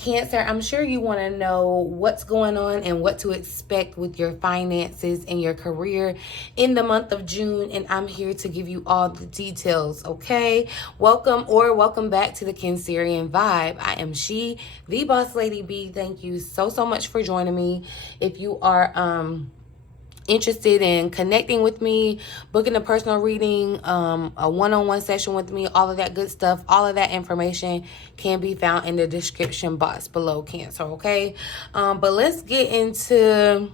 Cancer, I'm sure you want to know what's going on and what to expect with your finances and your career in the month of June, and I'm here to give you all the details, okay? Welcome back to the Cancerian Vibe. I am she, the Boss Lady B. Thank you so much for joining me. If you are interested in connecting with me, booking a personal reading, a one-on-one session with me, all of that good stuff, all of that information can be found in the description box below, Cancer, okay? But let's get into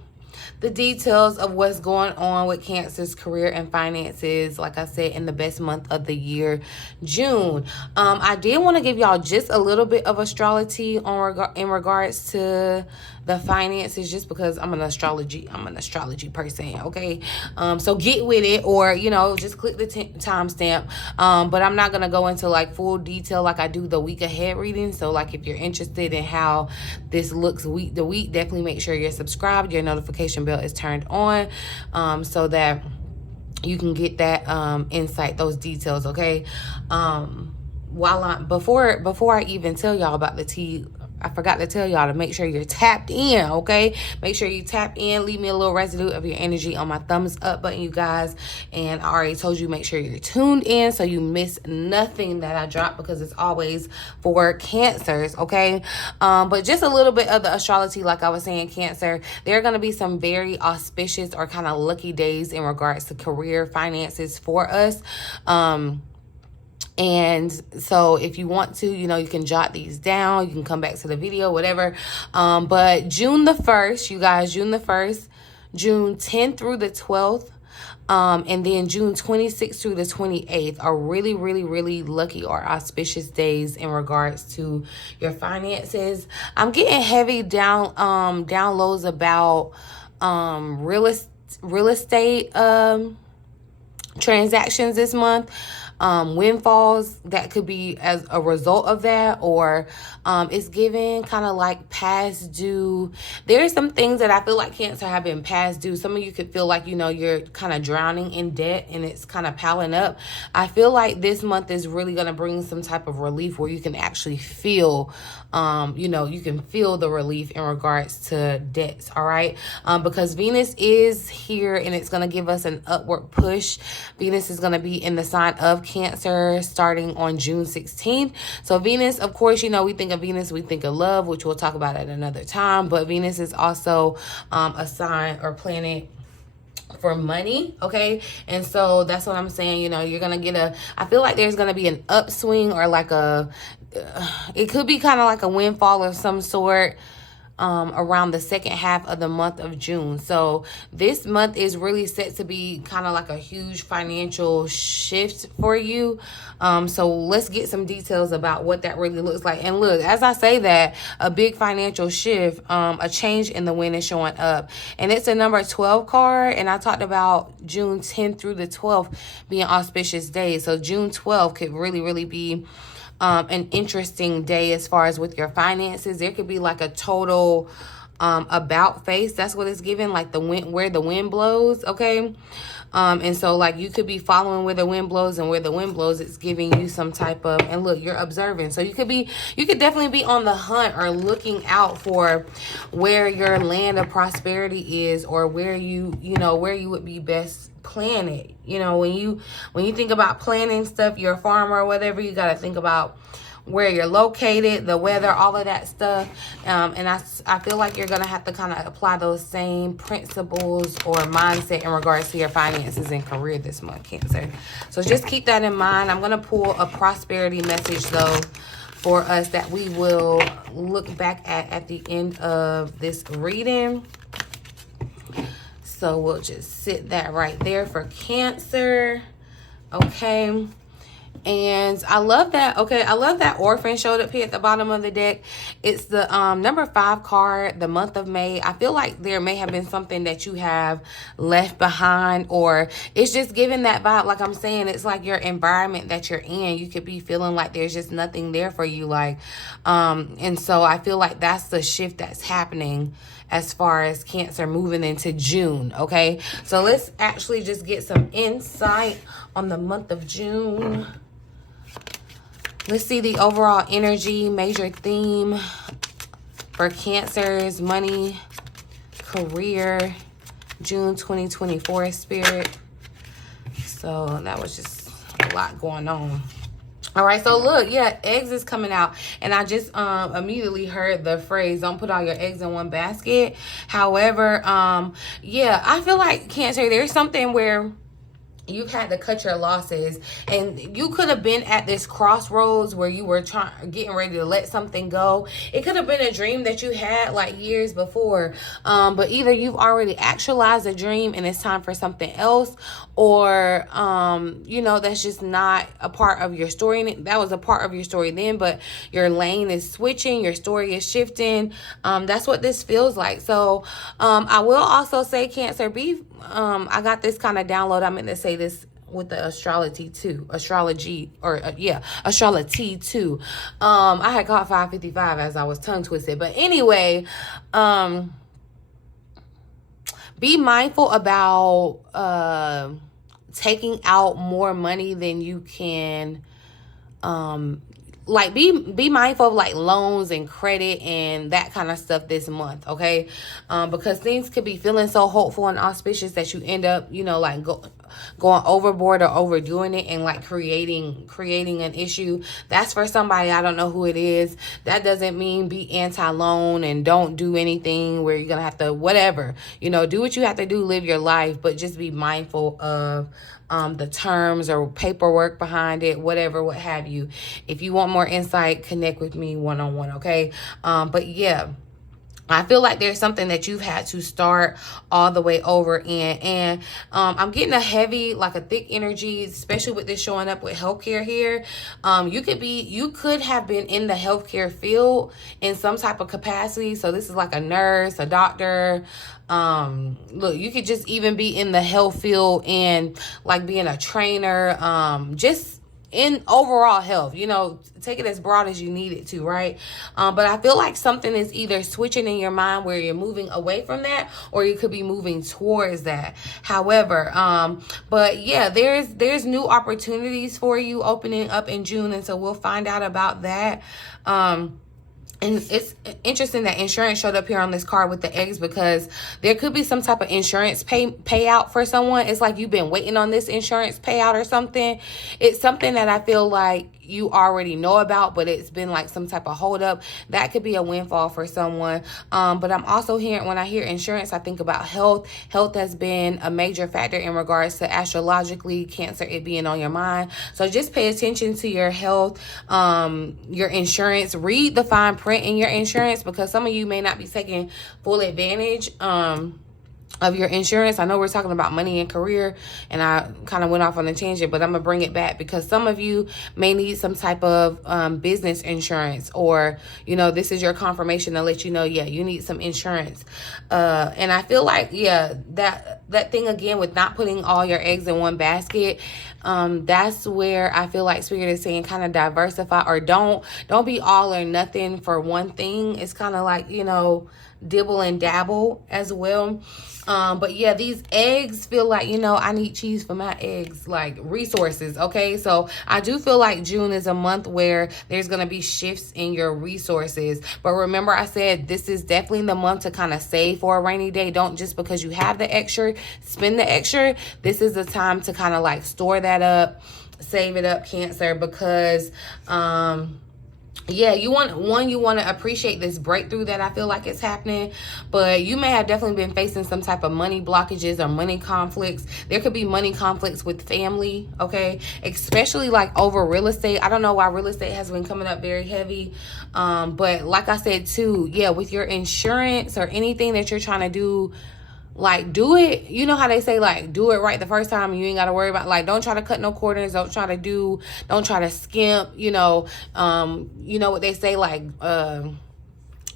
the details of what's going on with Cancer's career and finances, like I said, in the best month of the year, June. I did want to give y'all just a little bit of astrology in regards to the finances, just because I'm an astrology person, okay? So get with it, or, you know, just click the timestamp. But I'm not going to go into like full detail like I do the week ahead reading. So like if you're interested in how this looks week to week, definitely make sure you're subscribed, your notification bell is turned on, so that you can get that insight, those details, okay? Before I even tell y'all about the tea, I forgot to tell y'all to make sure you're tapped in, okay? Make sure you tap in. Leave me a little residue of your energy on my thumbs up button, you guys. And I already told you, make sure you're tuned in so you miss nothing that I drop, because it's always for Cancers, okay? But just a little bit of the astrology, like I was saying, Cancer. There are going to be some very auspicious or kind of lucky days in regards to career finances for us. And so if you want to, you know, you can jot these down. You can come back to the video, whatever. But June the 1st, you guys, June the 1st, June 10th through the 12th, and then June 26th through the 28th are really, really, really lucky or auspicious days in regards to your finances. I'm getting heavy downloads about real estate transactions this month. Windfalls that could be as a result of that, or it's given kind of like past due. There's some things that I feel like Cancer have been past due. Some of you could feel like, you know, you're kind of drowning in debt and it's kind of piling up. I feel like this month is really going to bring some type of relief where you can actually feel, you know, you can feel the relief in regards to debts, all right? Because Venus is here and it's going to give us an upward push. Venus is going to be in the sign of Cancer starting on June 16th. So Venus, of course, you know, we think of Venus, we think of love, which we'll talk about at another time. But Venus is also a sign or planet for money, okay? And so that's what I'm saying. You know, you're gonna get I feel like there's gonna be an upswing, or like it could be kind of like a windfall of some sort around the second half of the month of June. So this month is really set to be kind of like a huge financial shift for you. So let's get some details about what that really looks like. And look, as I say that, a big financial shift, a change in the wind is showing up. And it's a number 12 card. And I talked about June 10th through the 12th being auspicious days. So June 12th could really, really be an interesting day as far as with your finances. There could be like a total about face. That's what it's given, like the wind, where the wind blows, okay? And so like you could be following where the wind blows, and where the wind blows, it's giving you some type of, and look, you're observing. So you could definitely be on the hunt or looking out for where your land of prosperity is, or where you know, where you would be best plan it. You know, when you think about planning stuff, you're a farmer or whatever, you got to think about where you're located, the weather, all of that stuff. And I feel like you're going to have to kind of apply those same principles or mindset in regards to your finances and career this month, Cancer. So just keep that in mind. I'm going to pull a prosperity message, though, for us that we will look back at the end of this reading. So we'll just sit that right there for Cancer. Okay. And I love that. Okay, I love that orphan showed up here at the bottom of the deck. It's the number 5 card, the month of May. I feel like there may have been something that you have left behind, or it's just giving that vibe. Like I'm saying, it's like your environment that you're in. You could be feeling like there's just nothing there for you. Like, and so I feel like that's the shift that's happening as far as Cancer moving into June, okay? So let's actually just get some insight on the month of June. Let's see the overall energy, major theme for Cancer's money, career, June 2024, Spirit. So that was just a lot going on. All right, so look, yeah, eggs is coming out. And I just immediately heard the phrase, don't put all your eggs in one basket. However, yeah, I feel like Cancer, there's something where you've had to cut your losses, and you could have been at this crossroads where you were getting ready to let something go. It could have been a dream that you had like years before, but either you've already actualized a dream and it's time for something else, or you know, that's just not a part of your story. That was a part of your story then, but your lane is switching, your story is shifting. That's what this feels like. So I will also say, Cancer, I got this kind of download. I meant to say this with the astrology too. Astrology, or yeah, Astrolo-tea too. I had caught 555 as I was tongue twisted. But anyway, be mindful about taking out more money than you can, like be mindful of like loans and credit and that kind of stuff this month, okay? Because things could be feeling so hopeful and auspicious that you end up, you know, like going overboard or overdoing it and like creating an issue. That's for somebody. I don't know who it is. That doesn't mean be anti-loan and don't do anything where you're gonna have to whatever, you know, do what you have to do, live your life, but just be mindful of the terms or paperwork behind it, whatever, what have you. If you want more insight, connect with me one-on-one, okay? But yeah, I feel like there's something that you've had to start all the way over in. And I'm getting a heavy, like a thick energy, especially with this showing up with healthcare here. You could have been in the healthcare field in some type of capacity. So this is like a nurse, a doctor. Look, you could just even be in the health field and like being a trainer, just in overall health, you know, take it as broad as you need it to, right? But I feel like something is either switching in your mind where you're moving away from that, or you could be moving towards that. However, but yeah, there's new opportunities for you opening up in June, and so we'll find out about that. And it's interesting that insurance showed up here on this card with the eggs, because there could be some type of insurance payout for someone. It's like you've been waiting on this insurance payout or something. It's something that I feel like you already know about, but it's been like some type of holdup. That could be a windfall for someone. But I'm also hearing, when I hear insurance, I think about health. Health has been a major factor in regards to astrologically, Cancer, it being on your mind. So just pay attention to your health, your insurance. Read the fine print in your insurance, because some of you may not be taking full advantage of your insurance. I know we're talking about money and career, and I kind of went off on a tangent, but I'm gonna bring it back, because some of you may need some type of business insurance, or, you know, this is your confirmation to let you know, yeah, you need some insurance. And I feel like, yeah, that thing again with not putting all your eggs in one basket, that's where I feel like Spirit is saying kind of diversify, or don't be all or nothing for one thing. It's kind of like, you know, dibble and dabble as well. But yeah, these eggs feel like, you know, I need cheese for my eggs, like resources, okay? So I do feel like June is a month where there's going to be shifts in your resources. But remember, I said this is definitely the month to kind of save for a rainy day. Don't just because you have the extra, spend the extra. This is the time to kind of like store that up, save it up, Cancer, because yeah, you want to appreciate this breakthrough that I feel like is happening, but you may have definitely been facing some type of money blockages or money conflicts. There could be money conflicts with family, okay? Especially like over real estate. I don't know why real estate has been coming up very heavy, but like I said too, yeah, with your insurance or anything that you're trying to do, like, do it, you know how they say, like, do it right the first time, and you ain't got to worry about, like, don't try to cut no corners, don't try to skimp, you know what they say, like,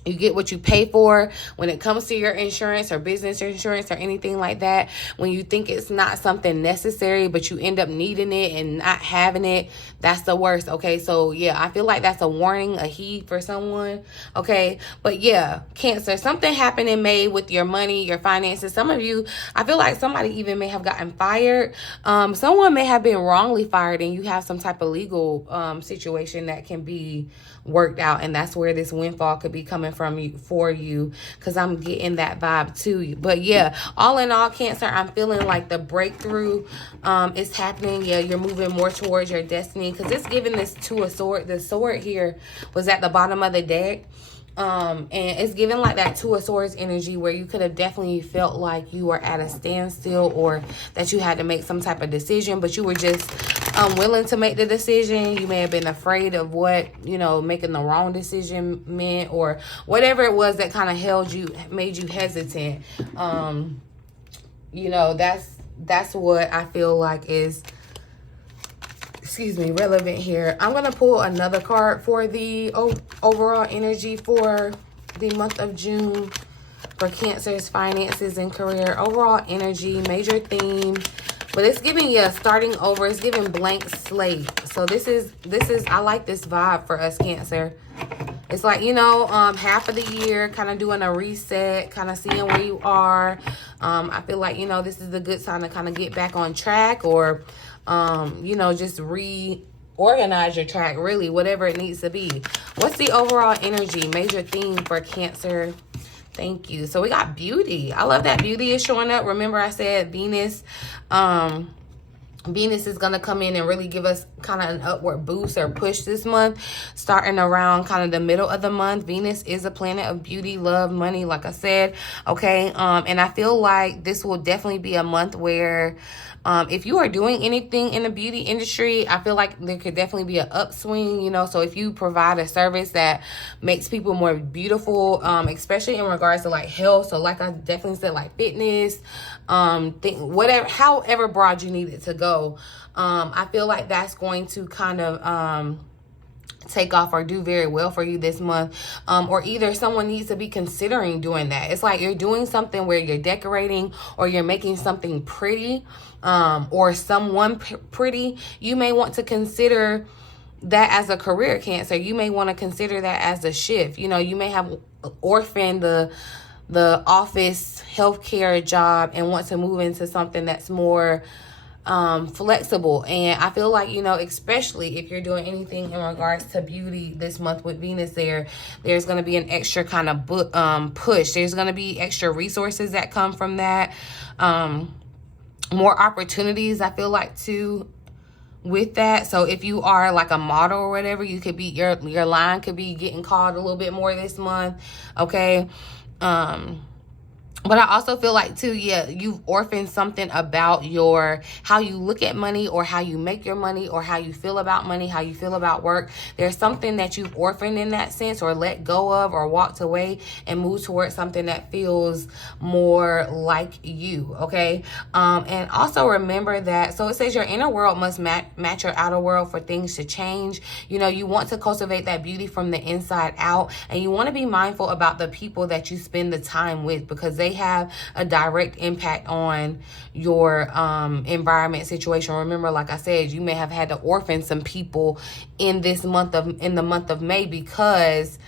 you get what you pay for when it comes to your insurance or business insurance or anything like that. When you think it's not something necessary, but you end up needing it and not having it, that's the worst, okay? So, yeah, I feel like that's a warning, a heed for someone, okay? But, yeah, Cancer, something happened in May with your money, your finances. Some of you, I feel like somebody even may have gotten fired. Someone may have been wrongly fired, and you have some type of legal situation that can be worked out, and that's where this windfall could be coming coming from you for you, because I'm getting that vibe too. But yeah, all in all, Cancer, I'm feeling like the breakthrough is happening. Yeah, you're moving more towards your destiny, because it's giving this Two of Swords. The sword here was at the bottom of the deck. And it's giving like that Two of Swords energy, where you could have definitely felt like you were at a standstill, or that you had to make some type of decision, but you were just unwilling to make the decision. You may have been afraid of what, you know, making the wrong decision meant, or whatever it was that kind of made you hesitant. You know, that's what I feel like is, excuse me, relevant here. I'm going to pull another card for the overall energy for the month of June for Cancer's finances and career. Overall energy, major theme, but it's giving you a starting over. It's giving blank slate. So this is, I like this vibe for us, Cancer. It's like, you know, half of the year, kind of doing a reset, kind of seeing where you are. I feel like, you know, this is a good time to kind of get back on track, or you know, just reorganize your track, really, whatever it needs to be. What's the overall energy, major theme for Cancer? Thank you. So we got beauty. I love that beauty is showing up. Remember I said Venus, Venus is going to come in and really give us kind of an upward boost or push this month, starting around kind of the middle of the month. Venus is a planet of beauty, love, money, like I said. Okay. And I feel like this will definitely be a month where if you are doing anything in the beauty industry, I feel like there could definitely be an upswing, you know. So if you provide a service that makes people more beautiful, especially in regards to like health. So like I definitely said, like fitness, whatever, however broad you need it to go. I feel like that's going to kind of take off or do very well for you this month. Or either someone needs to be considering doing that. It's like you're doing something where you're decorating, or you're making something pretty, or someone pretty. You may want to consider that as a career, Cancer. You may want to consider that as a shift. You know, you may have orphaned the office healthcare job and want to move into something that's more flexible. And I feel like, you know, especially if you're doing anything in regards to beauty this month with Venus there's going to be an extra kind of push. There's going to be extra resources that come from that, more opportunities, I feel like, too, with that. So if you are like a model or whatever, you could be, your line could be getting called a little bit more this month. Okay. But I also feel like, too, yeah, you've orphaned something about how you look at money, or how you make your money, or how you feel about money, how you feel about work. There's something that you've orphaned in that sense, or let go of, or walked away and moved towards something that feels more like you, okay? And also remember that, so it says your inner world must match your outer world for things to change. You know, you want to cultivate that beauty from the inside out, and you want to be mindful about the people that you spend the time with, because they have a direct impact on your environment situation. Remember, like I said, you may have had to orphan some people in the month of May, because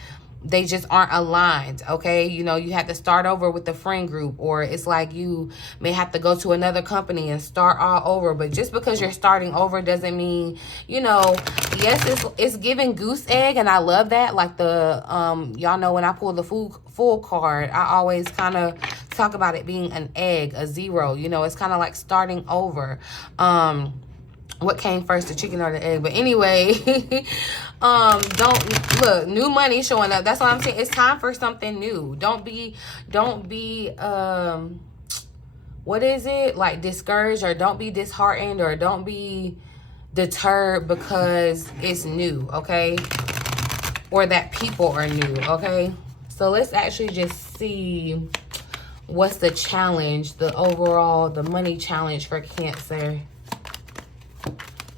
they just aren't aligned, okay? You know, you have to start over with the friend group, or it's like you may have to go to another company and start all over. But just because you're starting over doesn't mean, you know, yes, it's giving goose egg, and I love that. Like the, y'all know when I pull the full card, I always kind of talk about it being an egg, a zero, you know, it's kind of like starting over. What came first, the chicken or the egg? But anyway, don't look, new money showing up. That's what I'm saying. It's time for something new. Don't be what is it, like discouraged, or don't be disheartened, or don't be deterred because it's new, okay? Or that people are new, okay? So let's actually just see what's the challenge, the money challenge for Cancer.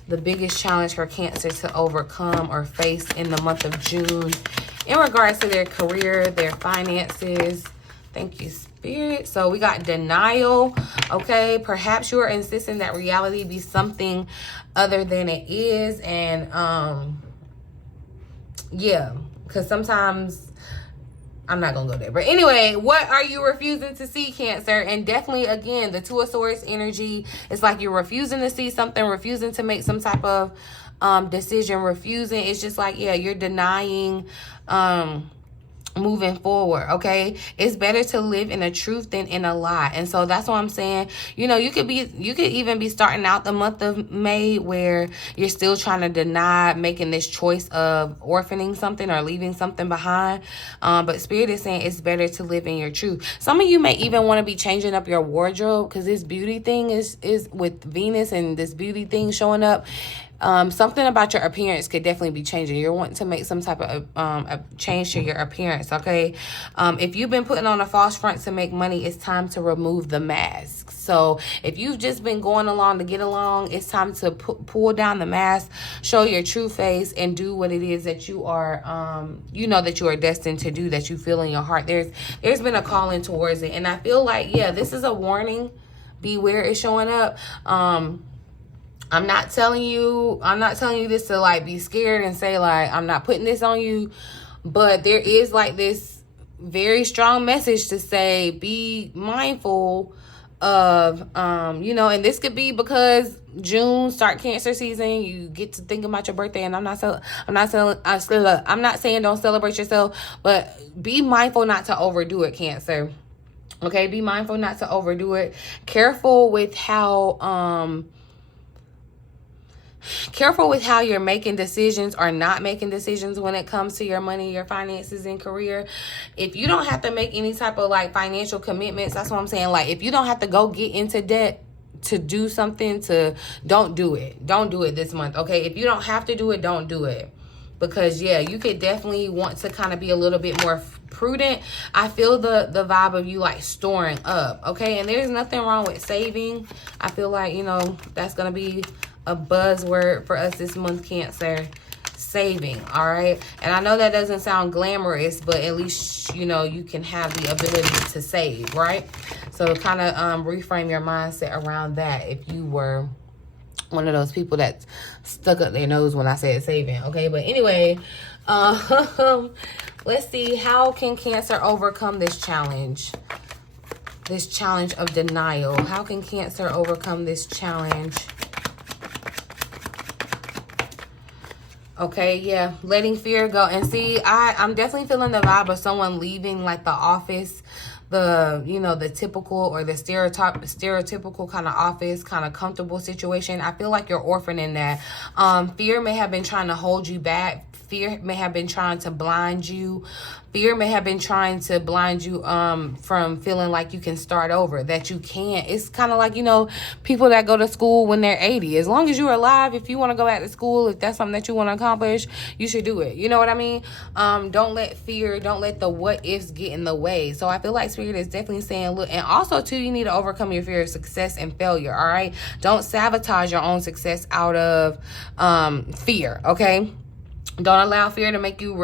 The biggest challenge for Cancer to overcome or face in the month of June in regards to their career, their finances. Thank you, Spirit. So we got denial, okay? Perhaps you are insisting that reality be something other than it is. And yeah, because sometimes, I'm not going to go there. But anyway, what are you refusing to see, Cancer? And definitely, again, the Two of Swords energy, it's like you're refusing to see something, refusing to make some type of decision, refusing. It's just like, yeah, you're denying moving forward. Okay, it's better to live in a truth than in a lie. And so that's what I'm saying. You know, you could even be starting out the month of May where you're still trying to deny making this choice of orphaning something or leaving something behind, but Spirit is saying it's better to live in your truth. Some of you may even want to be changing up your wardrobe, because this beauty thing is with Venus, and this beauty thing showing up. Something about your appearance could definitely be changing. You're wanting to make some type of a change to your appearance, okay? If you've been putting on a false front to make money, it's time to remove the mask. So if you've just been going along to get along, it's time to pull down the mask, show your true face, and do what it is that you are, you know, that you are destined to do, that you feel in your heart. There's been a calling towards it. And I feel like, yeah, this is a warning. Beware is showing up. I'm not telling you this to like be scared and say like I'm not putting this on you, but there is like this very strong message to say be mindful of you know, and this could be because June start Cancer season, you get to think about your birthday, and I'm not saying don't celebrate yourself, but be mindful not to overdo it, Cancer. Okay, be mindful not to overdo it. Careful with how you're making decisions or not making decisions when it comes to your money, your finances, and career. If you don't have to make any type of like financial commitments, that's what I'm saying. Like if you don't have to go get into debt to do something, don't do it. Don't do it this month, okay? If you don't have to do it, don't do it. Because yeah, you could definitely want to kind of be a little bit more prudent. I feel the vibe of you like storing up, okay? And there's nothing wrong with saving. I feel like, you know, that's going to be a buzzword for us this month, Cancer. Saving, all right? And I know that doesn't sound glamorous, but at least, you know, you can have the ability to save, right? So kind of reframe your mindset around that if you were one of those people that stuck up their nose when I said saving, okay? But anyway, let's see, how can Cancer overcome this challenge? This challenge of denial. How can Cancer overcome this challenge? Okay, yeah, letting fear go. And see, I'm definitely feeling the vibe of someone leaving like the office, you know, the typical or the stereotypical kind of office, kind of comfortable situation. I feel like you're orphaning that. Fear may have been trying to hold you back. Fear may have been trying to blind you. Fear may have been trying to blind you from feeling like you can start over, that you can't. It's kind of like, you know, people that go to school when they're 80. As long as you're alive, if you want to go back to school, if that's something that you want to accomplish, you should do it. You know what I mean? Don't let fear, don't let the what ifs get in the way. So I feel like Spirit is definitely saying, look, and also too, you need to overcome your fear of success and failure, all right? Don't sabotage your own success out of fear, okay? Don't allow fear to make you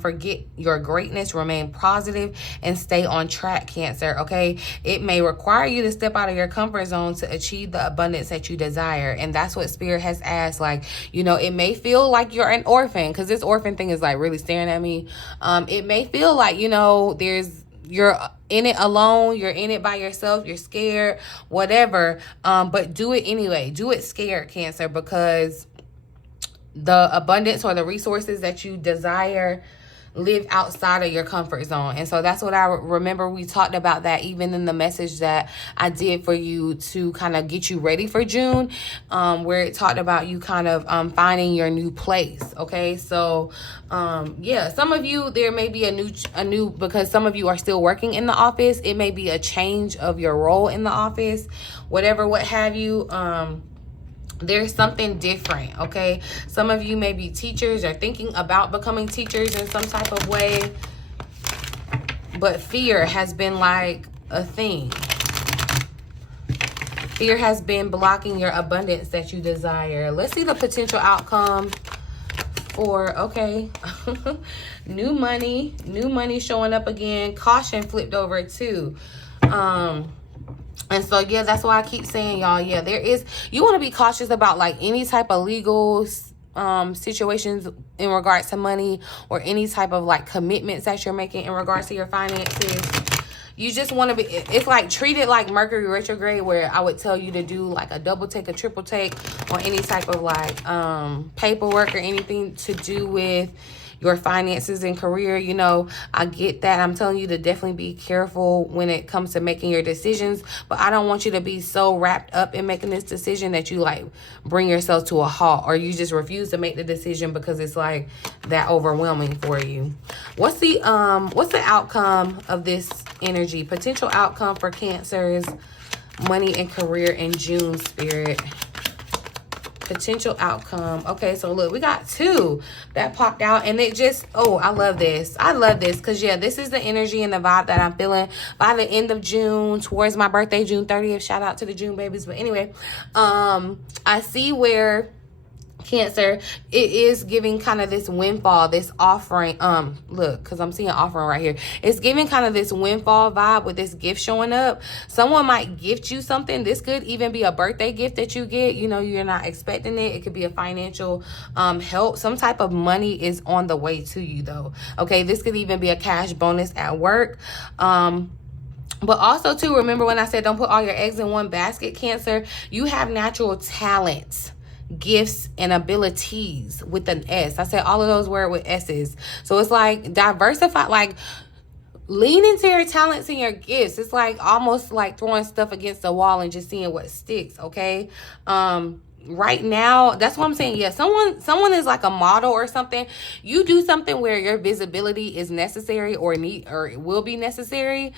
forget your greatness. Remain positive and stay on track, Cancer, okay? It may require you to step out of your comfort zone to achieve the abundance that you desire. And that's what Spirit has asked. Like, you know, it may feel like you're an orphan, because this orphan thing is like really staring at me. It may feel like, you know, you're in it alone, you're in it by yourself, you're scared, whatever. But do it anyway. Do it scared, Cancer, because the abundance or the resources that you desire live outside of your comfort zone. And so that's what I remember. We talked about that even in the message that I did for you to kind of get you ready for June, where it talked about you kind of finding your new place. Okay, so yeah, some of you, there may be a new because some of you are still working in the office. It may be a change of your role in the office, whatever, what have you. There's something different, okay? Some of you may be teachers or thinking about becoming teachers in some type of way, but fear has been like a thing. Fear has been blocking your abundance that you desire. Let's see the potential outcome for, okay, new money showing up again. Caution flipped over too. And so, yeah, that's why I keep saying, y'all, yeah, you want to be cautious about like any type of legal situations in regards to money, or any type of like commitments that you're making in regards to your finances. You just want to be, it's like treat it like Mercury retrograde, where I would tell you to do like a double take, a triple take, or any type of like paperwork or anything to do with your finances and career. You know, I get that. I'm telling you to definitely be careful when it comes to making your decisions, but I don't want you to be so wrapped up in making this decision that you like bring yourself to a halt, or you just refuse to make the decision because it's like that overwhelming for you. What's the outcome of this energy? Potential outcome for Cancer's money and career in June, Spirit. Potential outcome. Okay, so look, we got 2 that popped out, and it just, oh, I love this. I love this because, yeah, this is the energy and the vibe that I'm feeling by the end of June, towards my birthday, June 30th. Shout out to the June babies. But anyway, I see where Cancer, it is giving kind of this windfall, this offering. Look, because I'm seeing offering right here. It's giving kind of this windfall vibe with this gift showing up. Someone might gift you something. This could even be a birthday gift that you get. You know, you're not expecting it. It could be a financial help. Some type of money is on the way to you, though. Okay, this could even be a cash bonus at work. But also, too, remember when I said don't put all your eggs in one basket, Cancer? You have natural talents, gifts, and abilities with an S. I said all of those words with S's. So it's like diversify, like lean into your talents and your gifts. It's like almost like throwing stuff against the wall and just seeing what sticks, okay? Right now, that's what I'm saying. Yeah, someone is like a model or something. You do something where your visibility is necessary or it will be necessary,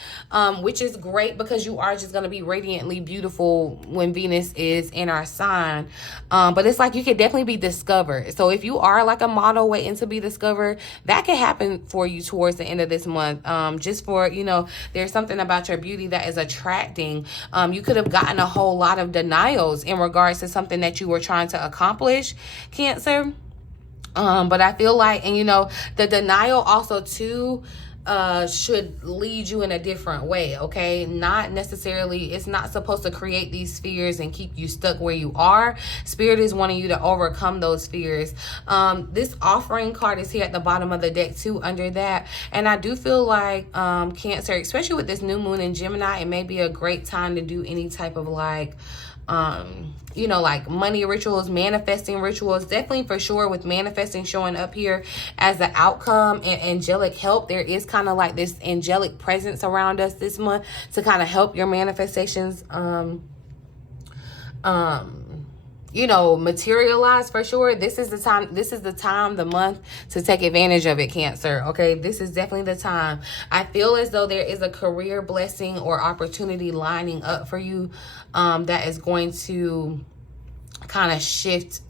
which is great because you are just going to be radiantly beautiful when Venus is in our sign. But it's like you could definitely be discovered. So if you are like a model waiting to be discovered, that can happen for you towards the end of this month. Just for, you know, there's something about your beauty that is attracting. You could have gotten a whole lot of denials in regards to something that you were trying to accomplish, Cancer. But I feel like, and you know, the denial also too should lead you in a different way, okay? Not necessarily, it's not supposed to create these fears and keep you stuck where you are. Spirit is wanting you to overcome those fears. This offering card is here at the bottom of the deck too, under that. And I do feel like Cancer, especially with this new moon in Gemini, it may be a great time to do any type of like you know, like money rituals, manifesting rituals. Definitely for sure with manifesting showing up here as the outcome and angelic help. There is kind of like this angelic presence around us this month to kind of help your manifestations you know, materialize for sure. This is the time, the month to take advantage of it, Cancer. Okay, this is definitely the time. I feel as though there is a career blessing or opportunity lining up for you that is going to kind of shift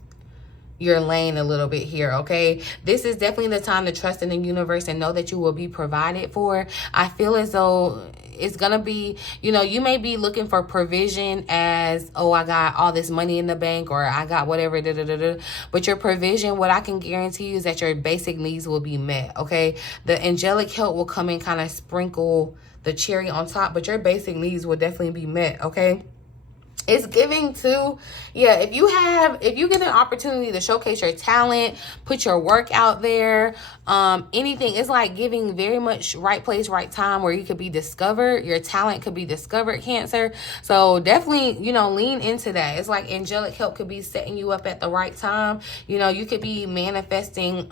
your lane a little bit here, okay? This is definitely the time to trust in the universe and know that you will be provided for. I feel as though it's gonna be, you know, you may be looking for provision as, oh, I got all this money in the bank, or I got whatever, but your provision, what I can guarantee you is that your basic needs will be met, okay? The angelic help will come and kind of sprinkle the cherry on top, but your basic needs will definitely be met, okay? It's giving too, yeah, if you get an opportunity to showcase your talent, put your work out there, anything, it's like giving very much right place, right time where you could be discovered. Your talent could be discovered, Cancer. So definitely, you know, lean into that. It's like angelic help could be setting you up at the right time. You know, you could be manifesting,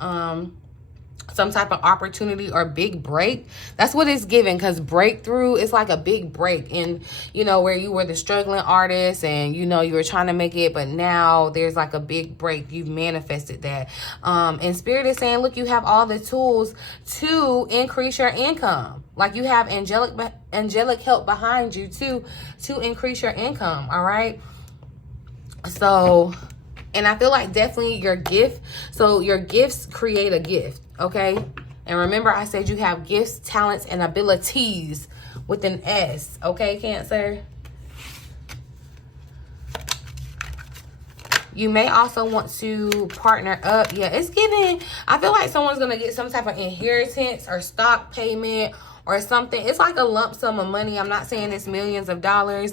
some type of opportunity or big break. That's what it's giving, because breakthrough is like a big break in, you know, where you were the struggling artist and, you know, you were trying to make it, but now there's like a big break. You've manifested that. And Spirit is saying, look, you have all the tools to increase your income. Like you have angelic help behind you to increase your income. All right. So, and I feel like definitely your gift. So your gifts create a gift. Okay, and remember I said you have gifts, talents, and abilities with an S. Okay, Cancer. You may also want to partner up. Yeah, it's giving, I feel like someone's going to get some type of inheritance or stock payment or something. It's like a lump sum of money. I'm not saying it's millions of dollars,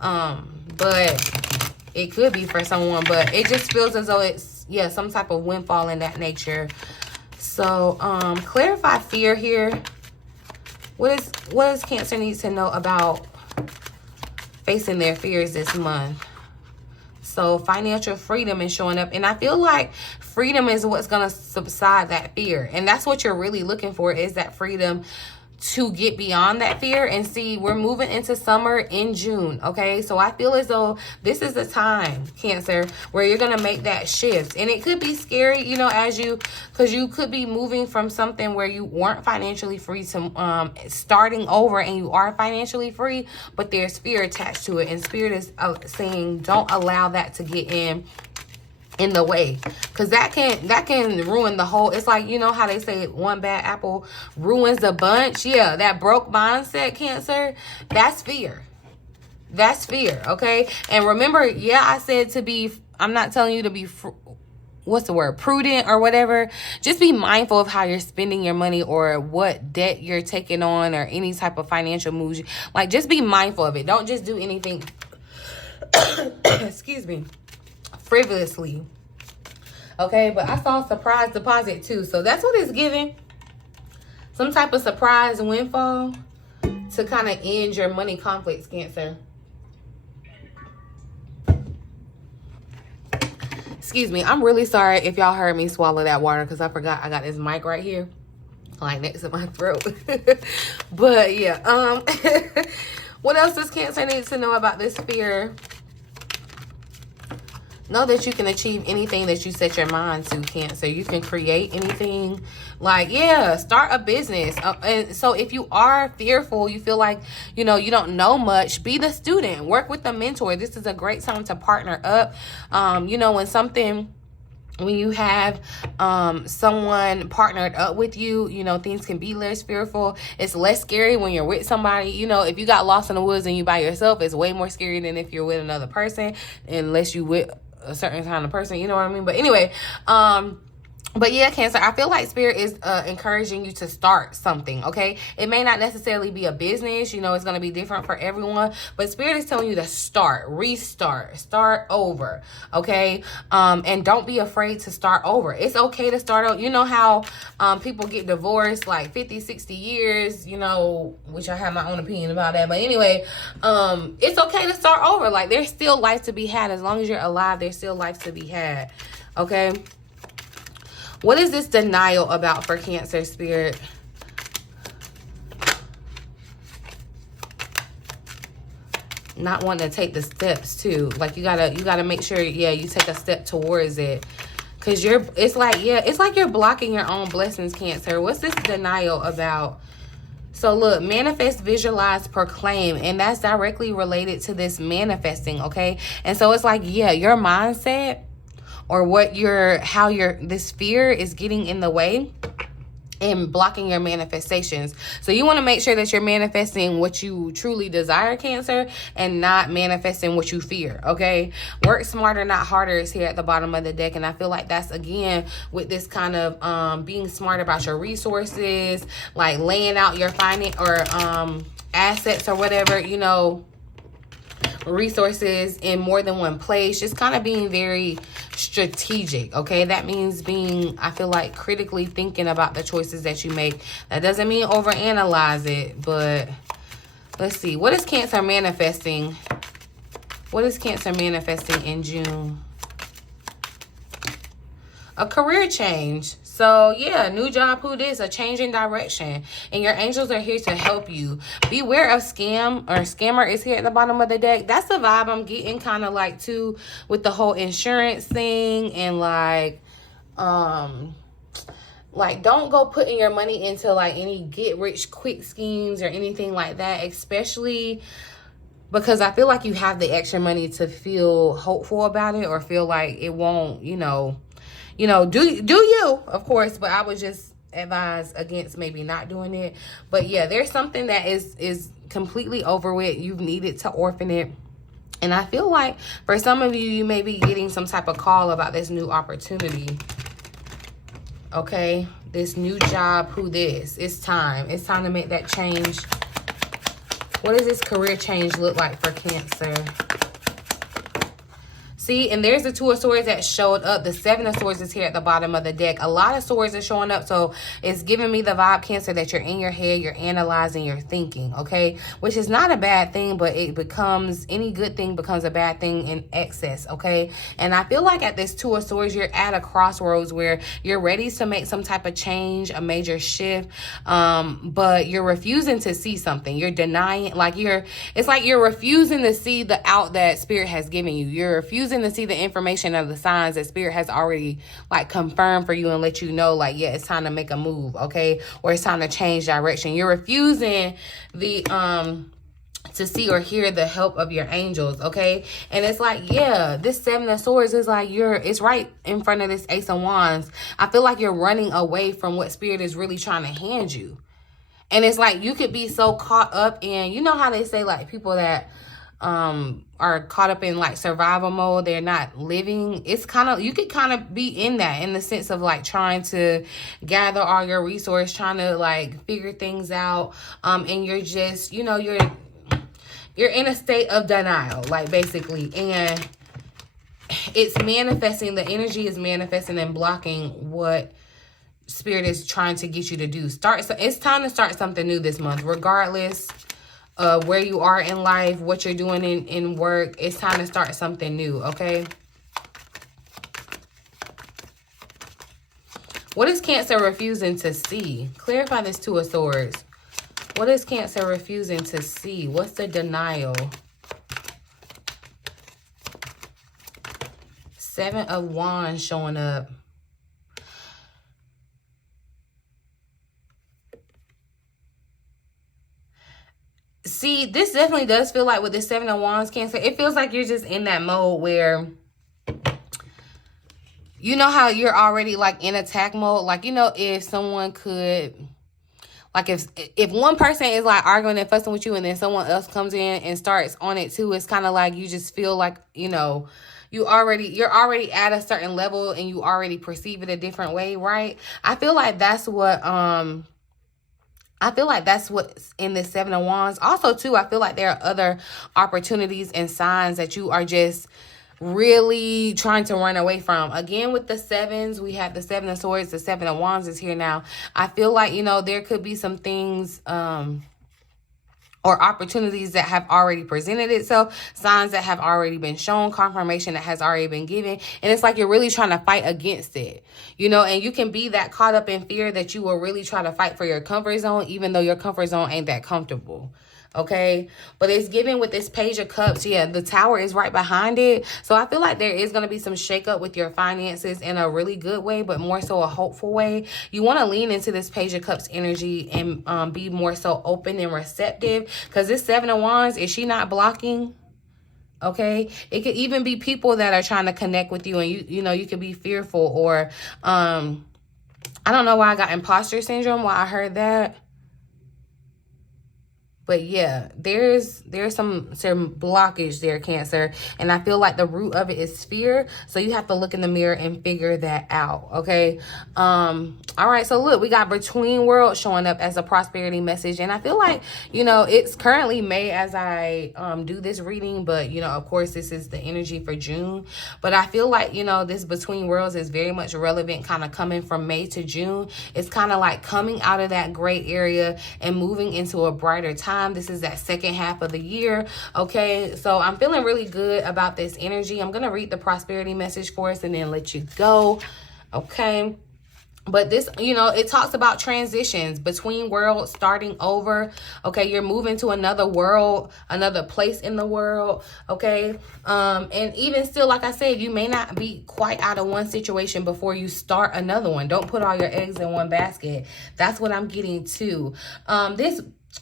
but it could be for someone. But it just feels as though it's, yeah, some type of windfall in that nature. So, clarify fear here. What does Cancer need to know about facing their fears this month? So financial freedom is showing up. And I feel like freedom is what's going to subside that fear. And that's what you're really looking for, is that freedom to get beyond that fear. And see, we're moving into summer in June, okay? So I feel as though this is the time, Cancer, where you're going to make that shift. And it could be scary, you know, because you could be moving from something where you weren't financially free to starting over, and you are financially free, but there's fear attached to it. And Spirit is saying, don't allow that to get in the way, because that can ruin the whole. It's like, you know how they say one bad apple ruins a bunch. Yeah, that broke mindset, Cancer, that's fear. That's fear. Okay. And remember, yeah, I said to be, I'm not telling you to be what's the word, prudent or whatever. Just be mindful of how you're spending your money, or what debt you're taking on, or any type of financial moves. Like, just be mindful of it. Don't just do anything excuse me, frivolously. Okay, but I saw surprise deposit too. So that's what it's giving. Some type of surprise windfall to kind of end your money conflicts, Cancer. Excuse me. I'm really sorry if y'all heard me swallow that water, because I forgot I got this mic right here, like next to my throat. But yeah, what else does Cancer need to know about this fear? Know that you can achieve anything that you set your mind to, Cancer. You can create anything. Like, yeah, start a business. And so if you are fearful, you feel like, you know, you don't know much, be the student. Work with a mentor. This is a great time to partner up. You know, when you have someone partnered up with you, you know, things can be less fearful. It's less scary when you're with somebody. You know, if you got lost in the woods and you by yourself, it's way more scary than if you're with another person, unless you with a certain kind of person, you know what I mean? But anyway, but yeah, Cancer, I feel like Spirit is encouraging you to start something, okay? It may not necessarily be a business, you know, it's going to be different for everyone, but Spirit is telling you to start, restart, start over, okay? And don't be afraid to start over. It's okay to start over. You know how people get divorced like 50, 60 years, you know, which I have my own opinion about that. But anyway, it's okay to start over. Like, there's still life to be had. As long as you're alive, there's still life to be had, okay? What is this denial about for Cancer, Spirit? Not wanting to take the steps too. Like, you gotta make sure, yeah, you take a step towards it. Cause it's like you're blocking your own blessings, Cancer. What's this denial about? So look, manifest, visualize, proclaim, and that's directly related to this manifesting, okay? And so it's like, yeah, your mindset, or this fear is getting in the way and blocking your manifestations. So you want to make sure that you're manifesting what you truly desire, Cancer, and not manifesting what you fear, okay? Work smarter, not harder is here at the bottom of the deck. And I feel like that's, again, with this kind of being smart about your resources, like laying out your finance or assets or whatever, you know, resources in more than one place. Just kind of being very strategic, okay? That means being, I feel like, critically thinking about the choices that you make. That doesn't mean overanalyze it, but let's see. What is Cancer manifesting? What is Cancer manifesting in June? A career change. So, yeah, new job, who this? A change in direction. And your angels are here to help you. Beware of scammer is here at the bottom of the deck. That's the vibe I'm getting, kind of like, too, with the whole insurance thing. And, like, don't go putting your money into, like, any get-rich-quick schemes or anything like that. Especially because I feel like you have the extra money to feel hopeful about it, or feel like it won't, do you, of course, but I would just advise against maybe not doing it. But yeah, there's something that is completely over with. You've needed to orphan it. And I feel like for some of you, you may be getting some type of call about this new opportunity. Okay, this new job, who this? It's time. It's time to make that change. What does this career change look like for Cancer? See, and there's the Two of Swords that showed up. The Seven of Swords is here at the bottom of the deck. A lot of swords are showing up. So it's giving me the vibe, Cancer, that you're in your head, you're analyzing, you're thinking, okay? Which is not a bad thing, but it becomes, any good thing becomes a bad thing in excess, okay? And I feel like at this Two of Swords, you're at a crossroads where you're ready to make some type of change, a major shift, but you're refusing to see something. You're denying, like it's like you're refusing to see the out that Spirit has given you. You're refusing to see the information of the signs that Spirit has already like confirmed for you and let you know, like, yeah, it's time to make a move, okay? Or it's time to change direction. You're refusing the to see or hear the help of your angels, okay? And it's like, yeah, this Seven of Swords is like it's right in front of this Ace of Wands. I feel like you're running away from what Spirit is really trying to hand you. And it's like you could be so caught up in, you know how they say like people that are caught up in like survival mode, they're not living. It's kind of, you could kind of be in that, in the sense of like trying to gather all your resources, trying to like figure things out, and you're just, you know, you're in a state of denial, like basically, and it's manifesting, the energy is manifesting and blocking what Spirit is trying to get you to do. It's time to start something new this month, regardless where you are in life, what you're doing in work. It's time to start something new, okay? What is Cancer refusing to see? Clarify this Two of Swords. What is Cancer refusing to see? What's the denial? Seven of Wands showing up. See, this definitely does feel like with the Seven of Wands, Cancer, it feels like you're just in that mode where, you know how you're already like in attack mode? Like, you know, if someone could, like if one person is like arguing and fussing with you and then someone else comes in and starts on it too, it's kind of like you just feel like, you know, you're already at a certain level and you already perceive it a different way, right? I feel like that's what's in this Seven of Wands. Also, too, I feel like there are other opportunities and signs that you are just really trying to run away from. Again, with the sevens, we have the Seven of Swords, the Seven of Wands is here now. I feel like, you know, there could be some things or opportunities that have already presented itself, signs that have already been shown, confirmation that has already been given. And it's like you're really trying to fight against it, you know, and you can be that caught up in fear that you will really try to fight for your comfort zone, even though your comfort zone ain't that comfortable. Okay, but it's given with this Page of Cups. Yeah, the Tower is right behind it. So I feel like there is going to be some shakeup with your finances in a really good way, but more so a hopeful way. You want to lean into this Page of Cups energy and be more so open and receptive, because this Seven of Wands, is she not blocking? Okay, it could even be people that are trying to connect with you, and you know, you could be fearful, or I don't know why I got imposter syndrome, why I heard that. But yeah, there's some blockage there, Cancer. And I feel like the root of it is fear. So you have to look in the mirror and figure that out, okay? All right, so look, we got Between Worlds showing up as a prosperity message. And I feel like, you know, it's currently May as I do this reading. But, you know, of course, this is the energy for June. But I feel like, you know, this Between Worlds is very much relevant, kind of coming from May to June. It's kind of like coming out of that gray area and moving into a brighter time. This is that second half of the year, okay? So I'm feeling really good about this energy. I'm going to read the prosperity message for us and then let you go, okay? But this, you know, it talks about transitions, between worlds, starting over, okay? You're moving to another world, another place in the world, okay? And even still, like I said, you may not be quite out of one situation before you start another one. Don't put all your eggs in one basket. That's what I'm getting to.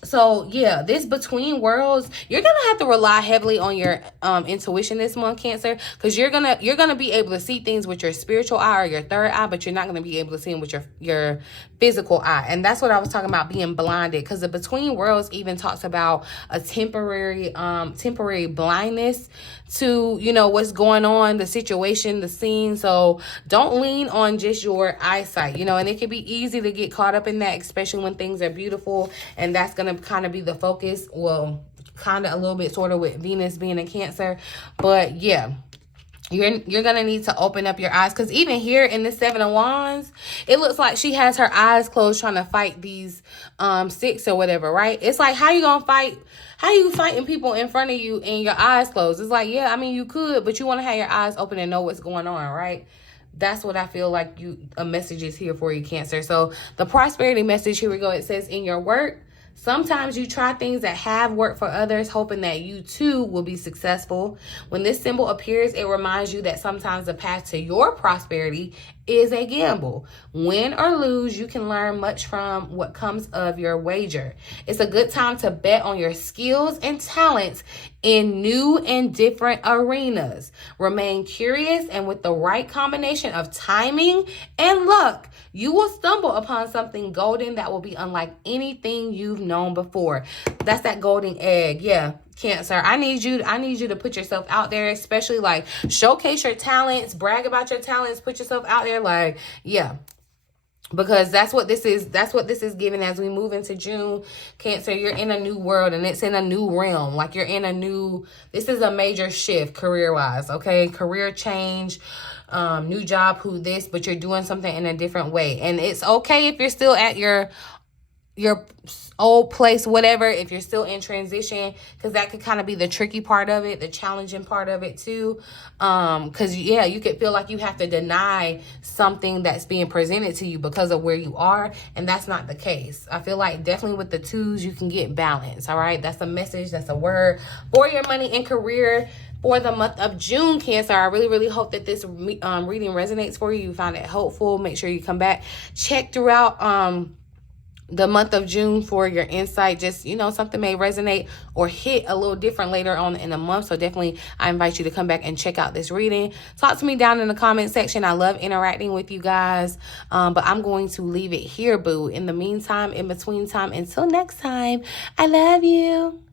So yeah, this Between Worlds, you're gonna have to rely heavily on your intuition this month, Cancer, because you're gonna be able to see things with your spiritual eye or your third eye, but you're not gonna be able to see them with your physical eye. And that's what I was talking about, being blinded, because the Between Worlds even talks about a temporary blindness to, you know, what's going on, the situation, the scene. So don't lean on just your eyesight, you know, and it can be easy to get caught up in that, especially when things are beautiful, and that's going to kind of be the focus. Well, kind of a little bit sort of with Venus being in Cancer, but yeah. you're gonna need to open up your eyes, because even here in the Seven of Wands, it looks like she has her eyes closed trying to fight these six or whatever, right? It's like, how you gonna fight? How you fighting people in front of you and your eyes closed? It's like, yeah, I mean, you could, but you want to have your eyes open and know what's going on, right? That's what I feel like a message is here for you, Cancer. So the prosperity message, here we go. It says, in your work, sometimes you try things that have worked for others, hoping that you too will be successful. When this symbol appears, it reminds you that sometimes the path to your prosperity is a gamble. Win or lose, you can learn much from what comes of your wager. It's a good time to bet on your skills and talents in new and different arenas. Remain curious, and with the right combination of timing and luck, you will stumble upon something golden that will be unlike anything you've known before. That's that golden egg. Yeah, Cancer. I need you to put yourself out there, especially like showcase your talents, brag about your talents, put yourself out there, like, yeah. Because that's what this is. That's what this is giving as we move into June. Cancer, you're in a new world, and it's in a new realm. Like, you're in a new, this is a major shift career-wise, okay? Career change, new job, but you're doing something in a different way. And it's okay if you're still at your old place, whatever, if you're still in transition, because that could kind of be the tricky part of it, the challenging part of it too. Because yeah, you could feel like you have to deny something that's being presented to you because of where you are, and that's not the case. I feel like definitely with the twos, you can get balance. All right, that's a message, that's a word for your money and career for the month of June, Cancer. I really, really hope that this reading resonates for you. You found it helpful. Make sure you come back, check throughout the month of June for your insight. Just, something may resonate or hit a little different later on in the month. So definitely, I invite you to come back and check out this reading. Talk to me down in the comment section. I love interacting with you guys. But I'm going to leave it here, boo. In the meantime, in between time, until next time, I love you.